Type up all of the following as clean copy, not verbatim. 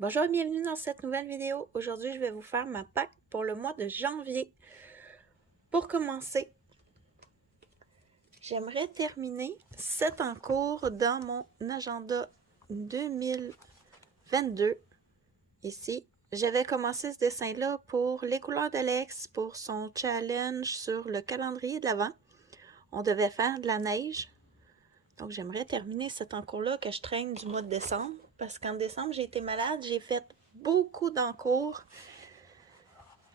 Bonjour et bienvenue dans cette nouvelle vidéo. Aujourd'hui, je vais vous faire ma pack pour le mois de janvier. Pour commencer, j'aimerais terminer 7 en cours dans mon agenda 2022. Ici, j'avais commencé ce dessin-là pour les couleurs d'Alex, pour son challenge sur le calendrier de l'Avent. On devait faire de la neige. Donc, j'aimerais terminer cet encours-là que je traîne du mois de décembre. Parce qu'en décembre, j'ai été malade. J'ai fait beaucoup d'encours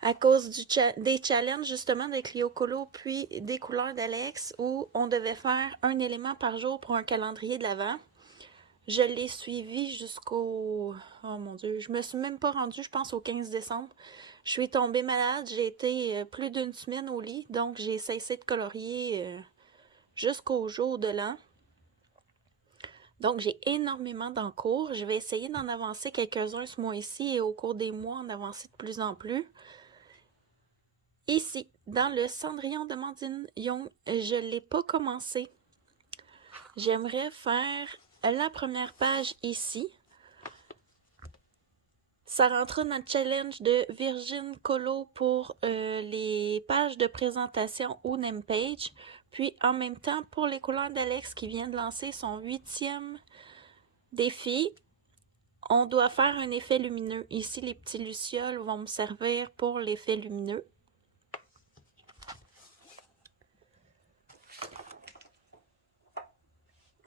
à cause des challenges justement de Clio Colo puis des couleurs d'Alex où on devait faire un élément par jour pour un calendrier de l'Avent. Je l'ai suivi jusqu'au... Oh mon Dieu, je me suis même pas rendue, je pense, au 15 décembre. Je suis tombée malade, j'ai été plus d'une semaine au lit, donc j'ai cessé de colorier jusqu'au jour de l'an. Donc, j'ai énormément d'encours. Je vais essayer d'en avancer quelques-uns ce mois-ci et au cours des mois, en avancer de plus en plus. Ici, dans le Cendrillon de Mandine Young, je ne l'ai pas commencé. J'aimerais faire la première page ici. Ça rentre dans le challenge de Virgin Colo pour les pages de présentation ou name page. Puis en même temps, pour les couleurs d'Alex qui vient de lancer son 8e défi, on doit faire un effet lumineux. Ici, les petits lucioles vont me servir pour l'effet lumineux.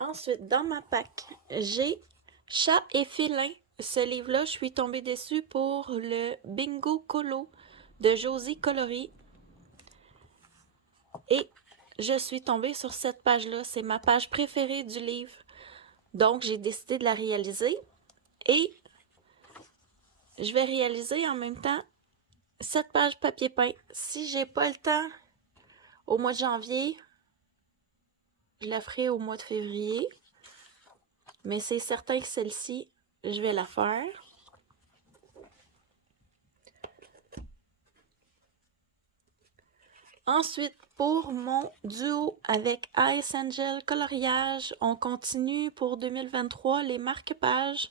Ensuite, dans ma pack, j'ai Chat et félin. Ce livre-là, je suis tombée dessus pour le Bingo Colo de Josie Coloris. Et je suis tombée sur cette page-là. C'est ma page préférée du livre. Donc, j'ai décidé de la réaliser. Et je vais réaliser en même temps cette page papier peint. Si j'ai pas le temps au mois de janvier, je la ferai au mois de février. Mais c'est certain que celle-ci, je vais la faire. Ensuite, pour mon duo avec Ice Angel Coloriage, on continue pour 2023 les marque-pages.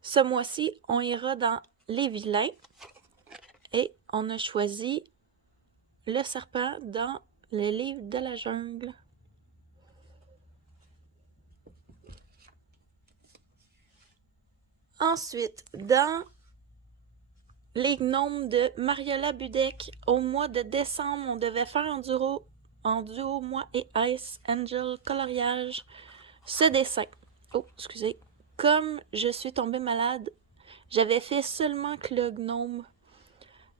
Ce mois-ci, on ira dans les vilains et on a choisi le serpent dans le livre de la jungle. Ensuite, dans les gnomes de Mariola Budek, au mois de décembre, on devait faire en duo moi et Ice Angel Coloriage, ce dessin. Oh, excusez. Comme je suis tombée malade, j'avais fait seulement que le gnome.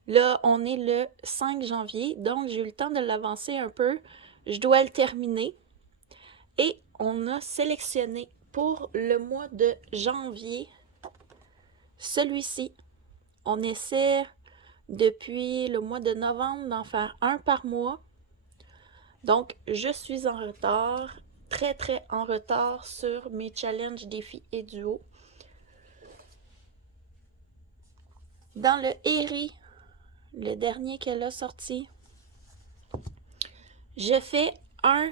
Là, on est le 5 janvier, donc j'ai eu le temps de l'avancer un peu. Je dois le terminer. Et on a sélectionné pour le mois de janvier celui-ci. On essaie depuis le mois de novembre d'en faire un par mois. Donc, je suis en retard, très en retard sur mes challenges, défis et duos. Dans le Eri, le dernier qu'elle a sorti, je fais un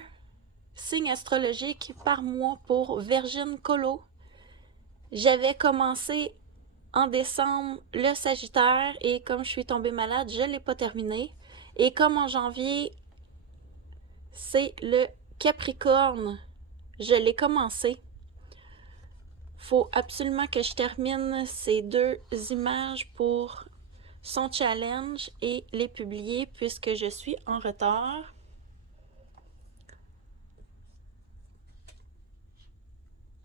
signe astrologique par mois pour Virgin Colo. J'avais commencé en décembre le Sagittaire et comme je suis tombée malade, je ne l'ai pas terminé. Et comme en janvier, c'est le Capricorne, je l'ai commencé. Faut absolument que je termine ces 2 images pour son challenge et les publier puisque je suis en retard.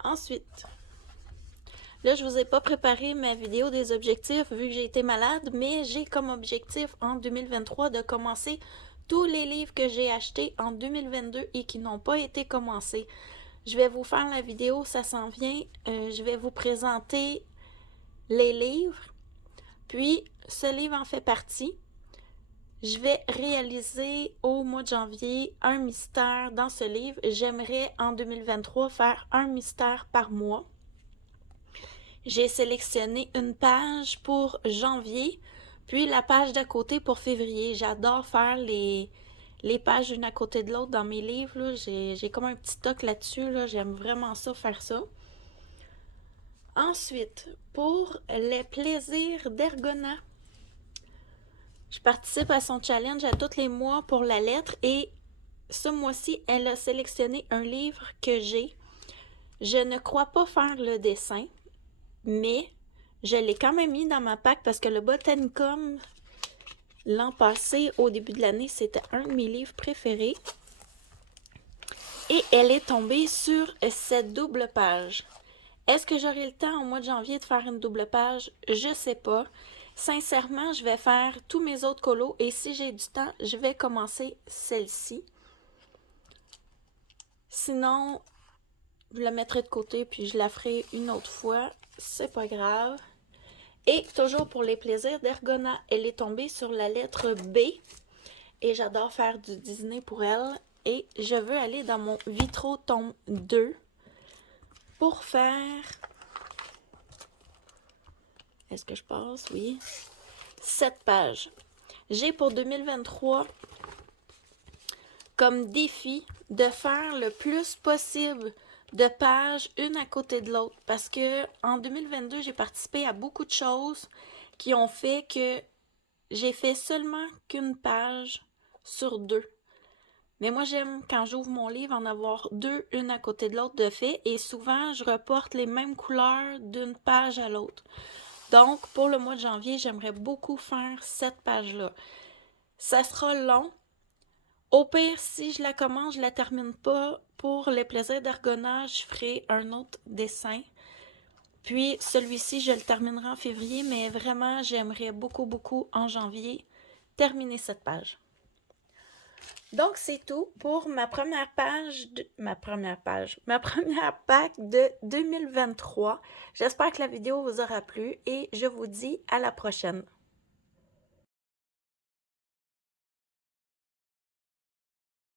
Ensuite, là, je vous ai pas préparé ma vidéo des objectifs vu que j'ai été malade, mais j'ai comme objectif en 2023 de commencer tous les livres que j'ai achetés en 2022 et qui n'ont pas été commencés. Je vais vous faire la vidéo, ça s'en vient. Je vais vous présenter les livres. Puis, ce livre en fait partie. Je vais réaliser au mois de janvier un mystère dans ce livre. J'aimerais en 2023 faire un mystère par mois. J'ai sélectionné une page pour janvier, puis la page d'à côté pour février. J'adore faire les pages une à côté de l'autre dans mes livres. J'ai comme un petit toc là-dessus. Là. J'aime vraiment ça, faire ça. Ensuite, pour les plaisirs d'Ergona, je participe à son challenge à tous les mois pour la lettre et ce mois-ci, elle a sélectionné un livre que j'ai. Je ne crois pas faire le dessin, mais je l'ai quand même mis dans ma pack parce que le Botanicum, l'an passé, au début de l'année, c'était un de mes livres préférés. Et elle est tombée sur cette double page. Est-ce que j'aurai le temps au mois de janvier de faire une double page? Je sais pas. Sincèrement, je vais faire tous mes autres colos et si j'ai du temps, je vais commencer celle-ci. Sinon, je la mettrai de côté puis je la ferai une autre fois. C'est pas grave. Et toujours pour les plaisirs d'Ergona, elle est tombée sur la lettre B. Et j'adore faire du Disney pour elle. Et je veux aller dans mon Vitro tome 2 pour faire... Est-ce que je passe? Oui. 7 pages. J'ai pour 2023 comme défi de faire le plus possible de pages une à côté de l'autre parce que en 2022, j'ai participé à beaucoup de choses qui ont fait que j'ai fait seulement qu'une page sur 2. Mais moi, j'aime quand j'ouvre mon livre en avoir 2, une à côté de l'autre de fait et souvent, je reporte les mêmes couleurs d'une page à l'autre. Donc, pour le mois de janvier, j'aimerais beaucoup faire cette page-là. Ça sera long. Au pire, si je la commence, je la termine pas. Pour les plaisirs d'Ergona, je ferai un autre dessin. Puis, celui-ci, je le terminerai en février, mais vraiment, j'aimerais beaucoup, beaucoup en janvier terminer cette page. Donc, c'est tout pour ma première pack de 2023. J'espère que la vidéo vous aura plu et je vous dis à la prochaine.